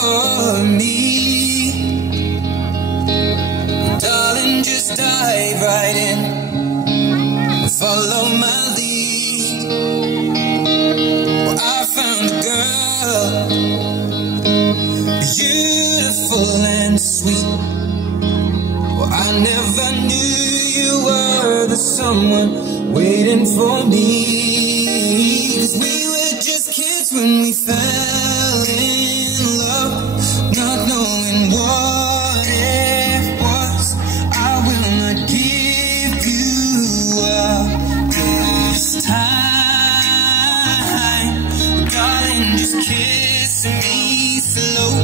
for me. Darling, just dive right in, follow my lead. Well, I found a girl, beautiful and sweet. Well, I never knew you were the someone waiting for me. 'Cause we were just kids when we fell in love, not knowing what it was. I will not give you up this time. Darling, just kiss me slow.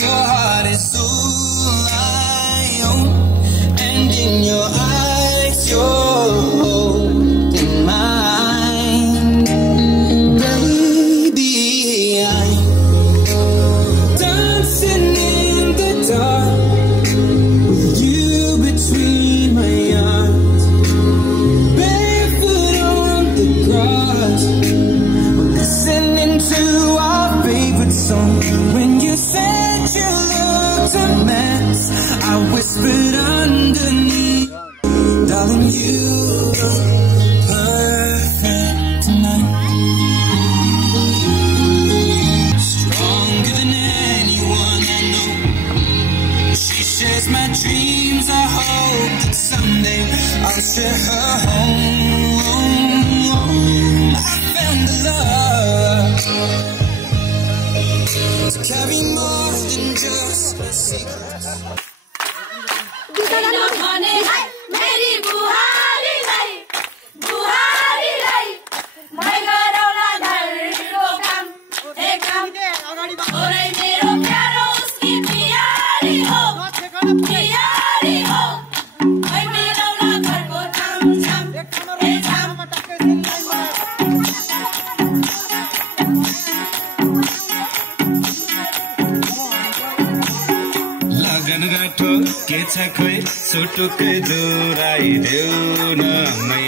Your heart is all I own, and in your eyes you're holding mine. Baby, I'm dancing in the dark with you between my arms, barefoot on the grass, listening to our favorite song. When you said you looked a mess, I whispered underneath, darling, you look perfect tonight. Stronger than anyone I know, she shares my dreams. I hope that someday I'll share her home. I found a love to carry more than just a secret. मेरी बुहारी लाई मैं गरौला घरको काम हे काम ओरे मेरो प्यारो उसकी प्यारी हो मैं गरौला घरको काम छाम हे छाम लगन गाठो के छ खोइ सुटुकै दोहोऱ्याइदेऊ न मै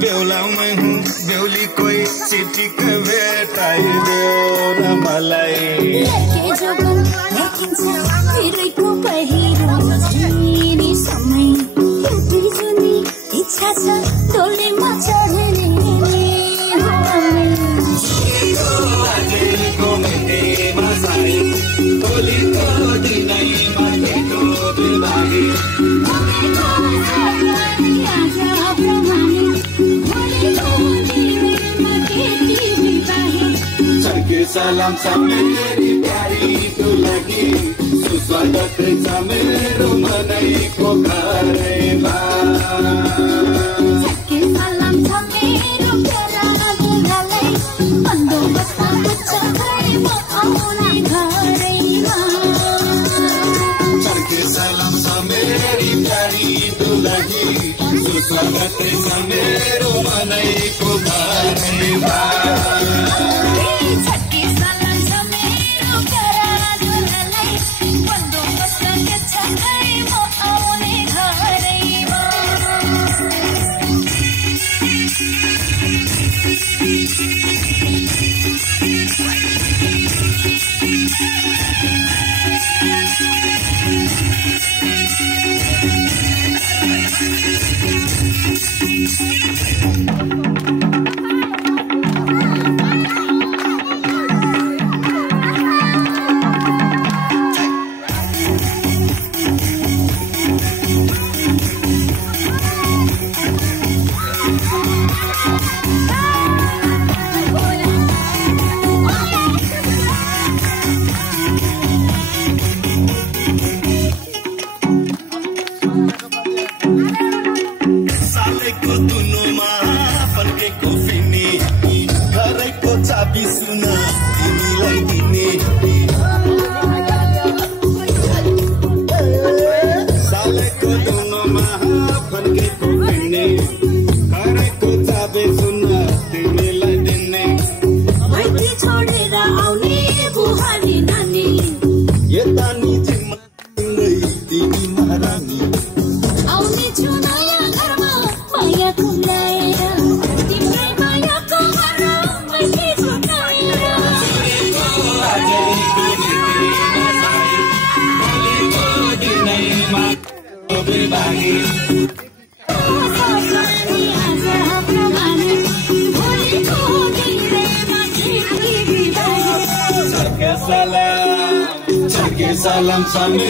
बेहुलामै हुँ बेहुली कोही चिटिक भेटाइदेऊ न मलाई। इच्छा छ डोलीमा चढ्ने सलाम छ मेरी प्यारी दुलही, सुस्वागत छ मेरो मनैको घरैमा। सलाम छ मेरो प्यारा दुलही, बन्दोबस्त छ म आउने घरैमा। सलाम छ मेरी प्यारी दुलही, सुस्वागत छ मेरो मनैको घरैमा। दुर्भागी Chake salam sami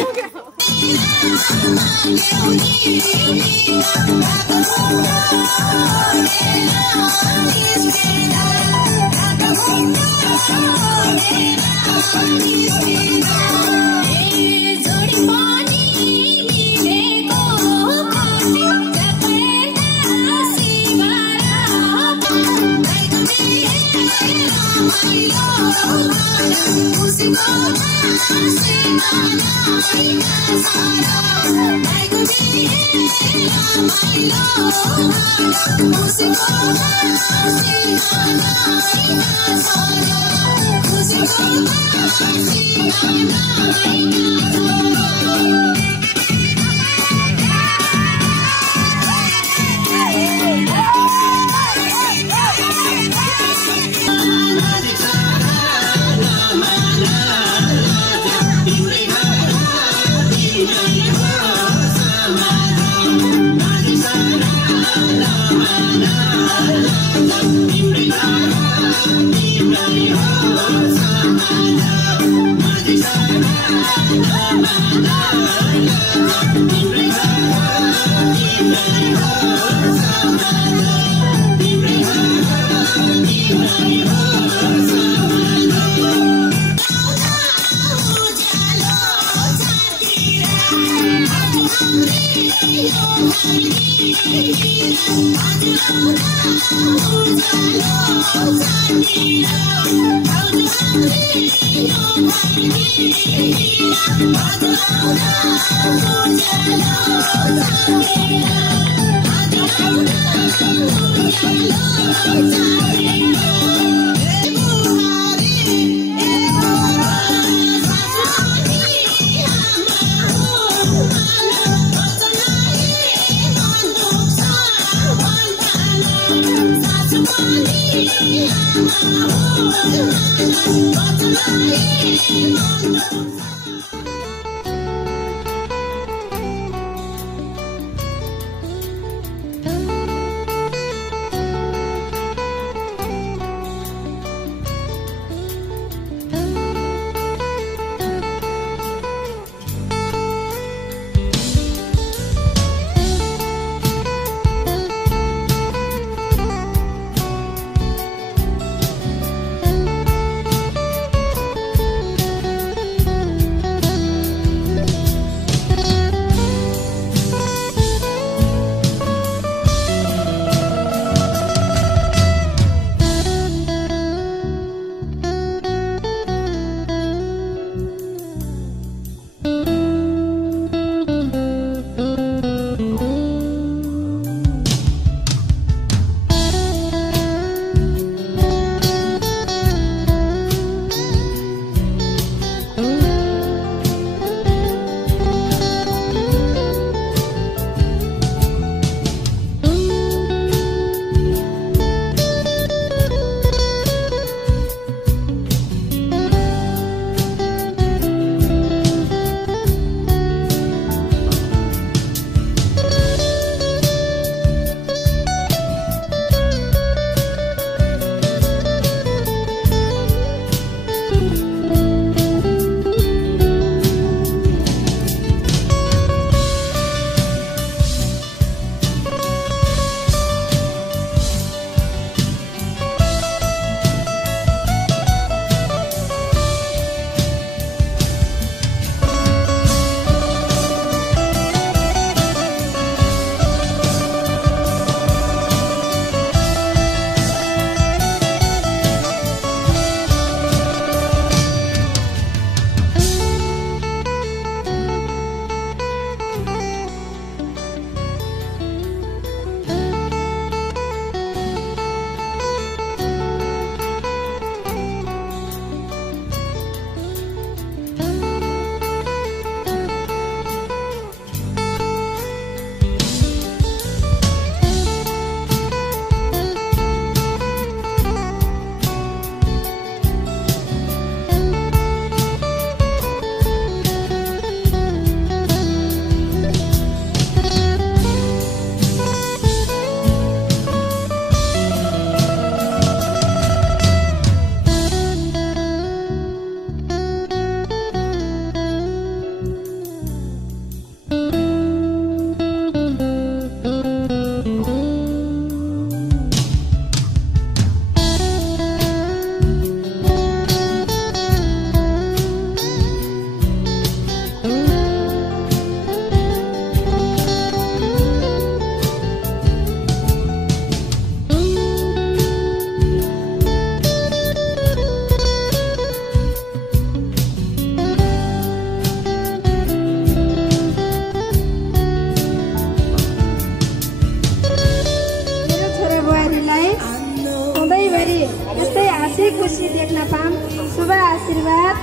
खुसी देख्न पाऊँ। शुभ आशीर्वाद।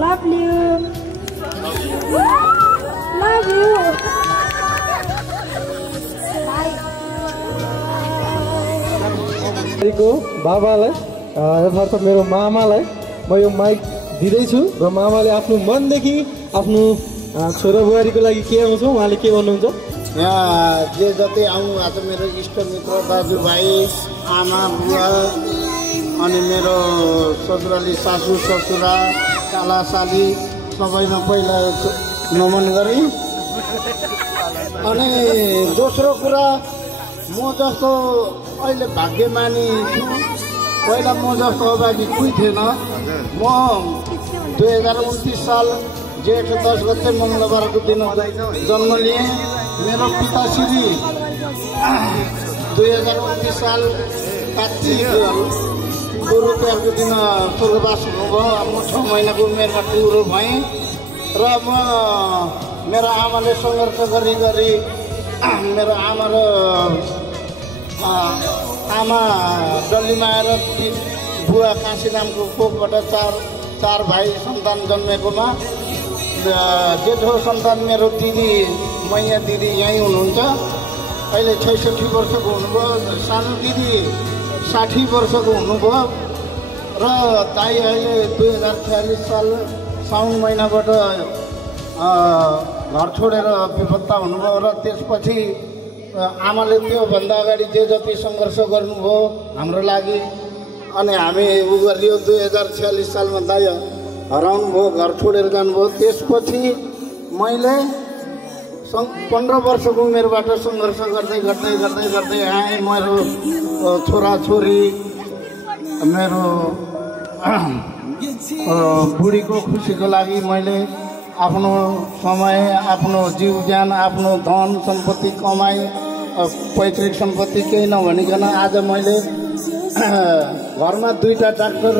Love you. Love you. बाबालाई यथार्थ मेरो मामालाई म यो माइक दिँदैछु र मामाले आफ्नो मनदेखि आफ्नो छोरा बुहारीको लागि के आउँछ उहाँले के भन्नुहुन्छ? यहाँ जे जति आउनु भएको छ मेरो इष्टमित्र दाजुभाइ आमा बुवा अनि मेरो ससुराली सासू ससुरा काला साली सबैमा पहिला नमन गरेँ। अनि दोस्रो कुरा म जस्तो अहिले भाग्यमानी छु। पहिला म जस्तो अभागी कोही थिएन। म 2029 साल जेठ 10 गते मङ्गलबारको दिन जन्म लिएँ। मेरो पिताश्री 2029 साल कार्तिक 2 रुपियाँको दिन स्वर्गवास हुनुभयो। म 6 महिनाको उमेरमा टुरो भएँ र म मेरो आमाले सङ्घर्ष गरी मेरो आमा र आमा डल्लीमा आएर बुवा काशीरामको कोखबाट चार भाइ सन्तान जन्मेकोमा जेठो सन्तान मेरो दिदी मैया दिदी यहीँ हुनुहुन्छ। अहिले 66 वर्षको हुनुभयो। सानो दिदी 60 वर्षको हुनुभयो र दाइ अहिले 2046 साल साउन महिनाबाट घर छोडेर बेपत्ता हुनुभयो र त्यसपछि आमाले त्योभन्दा अगाडि जे जति सङ्घर्ष गर्नुभयो हाम्रो लागि अनि हामी उ गरियो। 2046 सालमा दाइ हराउनु भयो, घर छोडेर जानुभयो। त्यसपछि मैले 15 वर्षको उमेरबाट सङ्घर्ष गर्दै आएँ। मेरो छोराछोरी मेरो बुढीको खुसीको लागि मैले आफ्नो समय आफ्नो जीव ज्यान आफ्नो धन सम्पत्ति कमाई पैतृक सम्पत्ति केही नभनिकन आज मैले घरमा 2टा डाक्टर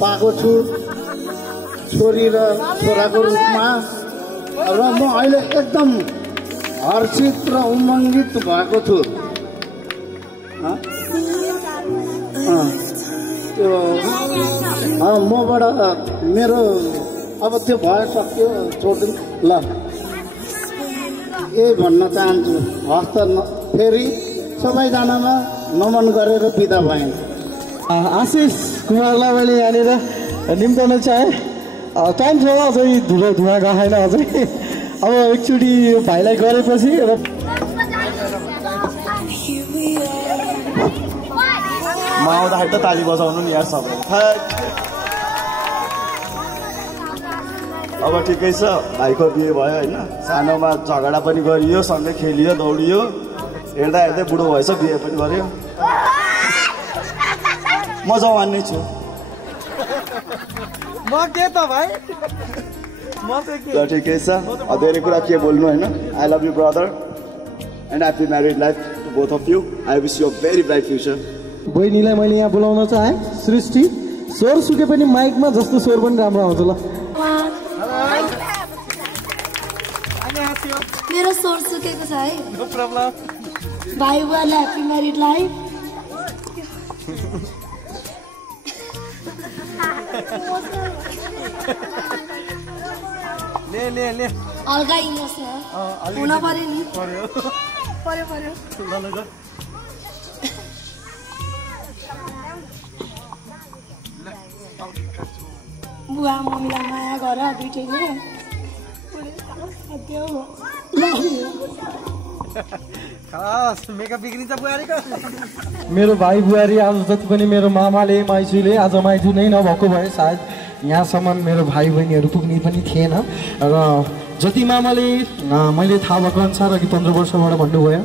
पाएको छु छोरी र छोराको रूपमा र म अहिले एकदम हर्षित र उमङ्गित भएको छु। मबाट मेरो अब त्यो भयो सक्यो छोडिदिनु ल यही भन्न चाहन्छु। हस्त फेरि सबैजनामा नमन गरेर बिदा भएँ। आशिष कुमारलाई मैले यहाँनिर निम्ताउन चाहेँ। टाइम छ अझै धुवा गएन अझै। अब एकचोटि भाइलाई गरेपछि र म आउँदाखेरि त ताली बजाउनु नि यार सबै। अब ठिकै छ भाइको बिहे भयो होइन। सानोमा झगडा पनि गरियो सँगै खेलियो दौडियो हेर्दा हेर्दै बुढो भएछ बिहे पनि गर्यो। म जवान नै छु। म के त भाइ म चाहिँ के ल ठिकै छ। धेरै कुरा के बोल्नु होइन। I love you brother and happy married life to both of you. I wish you a very bright future. बहिनीलाई मैले यहाँ बोलाउन चाहेँ। सृष्टि स्वर सुके पनि माइकमा जस्तो स्वर पनि राम्रो आउँछ। ल मेरो स्वर सुकेको छ है। No problem. भाइ बुवालाई ह्याप्पी म्यारिड लाइफ। ले हल्का इमोसनल हुन पर्यो नि। पर्यो बुवा मम्मीलाई माया गर दुइटैले। मेरो भाइ बुहारी आज जति पनि मेरो मामाले माइजूले आज माइजू नै नभएको भए सायद यहाँसम्म मेरो भाइ बहिनीहरू पुग्ने पनि थिएन। र जति मामाले मैले थाहा भएको अनुसार अघि 15 वर्षबाट भन्नुभयो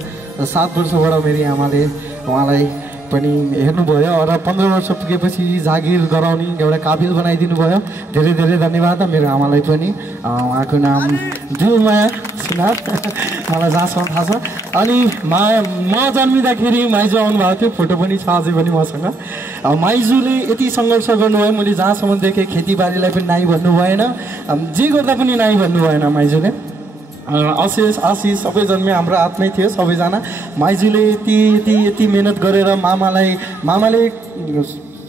7 वर्षबाट मेरो आमाले उहाँलाई पनि हेर्नुभयो र 15 वर्ष पुगेपछि जागिर गराउने एउटा काबिल बनाइदिनु भयो। धेरै धेरै धन्यवाद मेरो आमालाई पनि। उहाँको नाम दिलमाया सुनार मलाई जहाँसम्म थाहा छ। अनि म जन्मिँदाखेरि माइजू आउनुभएको थियो। फोटो पनि छ अझै पनि मसँग। माइजूले यति सङ्घर्ष गर्नुभयो। मैले जहाँसम्म देखेँ खेतीबारीलाई पनि नाइ भन्नु भएन, जे गर्दा पनि नाइ भन्नु भएन माइजूले। आशिष सबै जन्मे हाम्रो हातमै थियो सबैजना। माइजूले यति मिहिनेत गरेर मामाले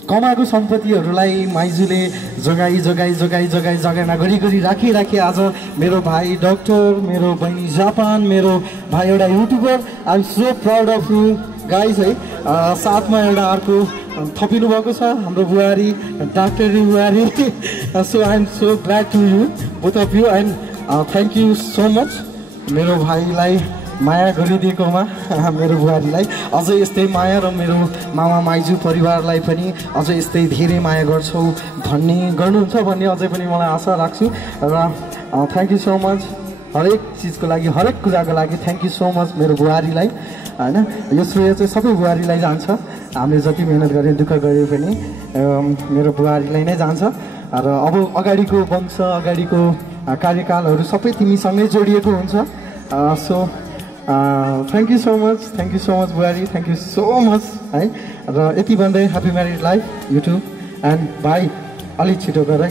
कमाएको सम्पत्तिहरूलाई माइजूले जगाना गरी राखी आज मेरो भाइ डक्टर, मेरो बहिनी जापान, मेरो भाइ एउटा YouTuber. I am so proud of you guys है। साथमा एउटा अर्को थपिनु भएको छ हाम्रो बुहारी, डाक्टरी बुहारी। So I am so glad to you both of you and thank you so much मेरो भाइलाई माया गरिदिएकोमा, मेरो बुहारीलाई अझै यस्तै माया र मेरो मामा माइजू परिवारलाई पनि अझै यस्तै धेरै माया गर्छौ गर्नुहुन्छ भन्ने अझै पनि मलाई आशा राख्छु। र थ्याङ्क यू सो मच हरेक चिजको लागि, हरेक कुराको लागि थ्याङ्क यू सो मच मेरो बुहारीलाई होइन। यो श्रेय चाहिँ सबै बुहारीलाई जान्छ। हामीले जति मिहिनेत गरे दुःख गरे पनि मेरो बुहारीलाई नै जान्छ। र अब अगाडिको वंश, अगाडिको कार्यकालहरू सबै तिमीसँगै जोडिएको हुन्छ। So thank you so much बुहारी, थ्याङ्क यू सो मच है। र यति भन्दै happy married life YouTube and भाइ अलिक छिटो गर है,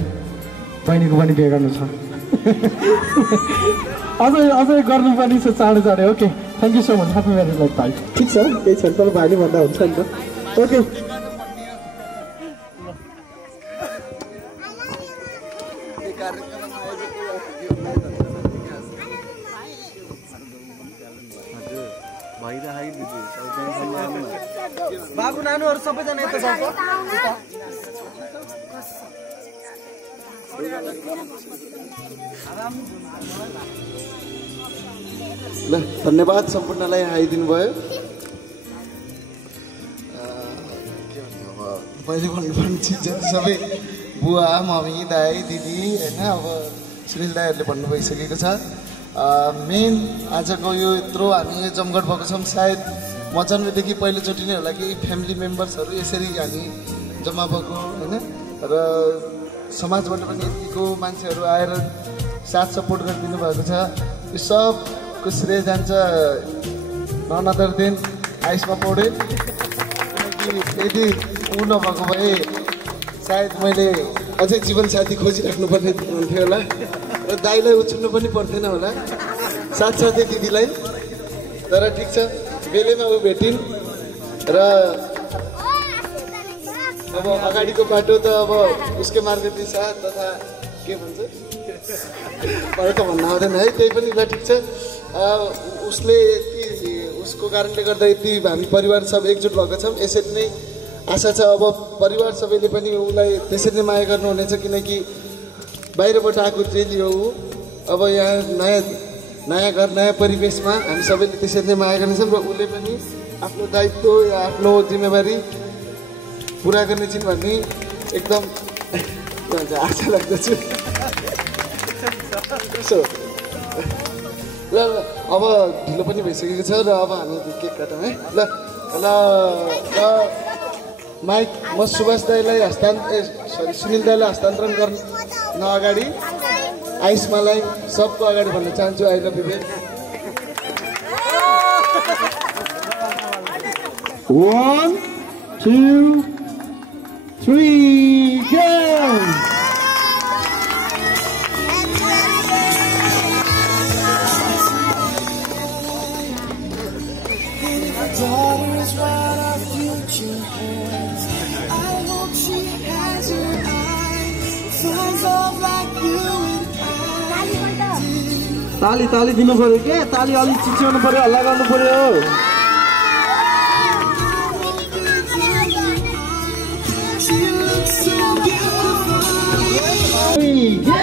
बहिनीको पनि बिहे गर्नु छ। अझै गर्नुपर्ने छ चाँडो। Okay thank you so much, happy married life भाइ। ठिक छ, केही छैन, तर भाइले भन्दा हुन्छ नि त। ओके बाबु नानुहरू सबैजना यता छ। ल धन्यवाद सम्पूर्णलाई आइदिनु भयो। मैले भन्नुपर्ने चिजहरू सबै बुवा, मम्मी, दाई, दिदी होइन अब सुनिल दाईहरूले भन्नु भइसकेको छ। मेन आजको यो यत्रो हामी जमघट भएको छौँ, सायद म जन्मेदेखि पहिलोचोटि नै होला कि फ्यामिली मेम्बर्सहरू यसरी हामी जम्मा भएको होइन। र समाजबाट पनि यतिको मान्छेहरू आएर साथ सपोर्ट गरिदिनु भएको छ। यो सबको श्रेय जान्छ नन अदर देन आयुष्मा पौडेल। किनकि यदि ऊ नभएको भए सायद मैले अझै जीवनसाथी खोजिराख्नुपर्ने हुन्थ्यो होला र दाईलाई उछुल्नु पनि पर्दैन होला, साथसाथै दिदीलाई। तर ठिक छ, बेलैमा ऊ भेटिन् र अब अगाडिको बाटो त अब उसकै मार्गदर्शन तथा के भन्छ फरक भन्न आउँदैन है, त्यही पनि ल ठिक छ। उसले उसको कारणले गर्दा यति हामी परिवार सब एकजुट भएको छौँ। यसरी नै आशा छ अब परिवार सबैले पनि उसलाई त्यसरी नै माया गर्नुहुनेछ, किनकि बाहिरबाट आएको चेली हो ऊ। अब यहाँ नयाँ घर, नयाँ परिवेशमा हामी सबैले त्यसरी नै माया गर्नेछौँ र उसले पनि आफ्नो दायित्व या आफ्नो जिम्मेवारी पुरा गर्नेछिन् भन्ने एकदम के भन्छ आशा राख्दछु। सो ल अब ढिलो पनि भइसकेको छ र अब हामी केक काटौँ है। ल ल ल माइक म सुभाष दाईलाई सुनिल दाईलाई हस्तान्तरण गर्न अगाडि आयुष्मालाई सबको अगाडि भन्न चाहन्छु I love you baby. 1 2 3 go! ताली ताली दिनु पर्यो के, ताली अलिक चिच्याउनु पर्यो, हल्ला गर्नु पर्यो। Yeah!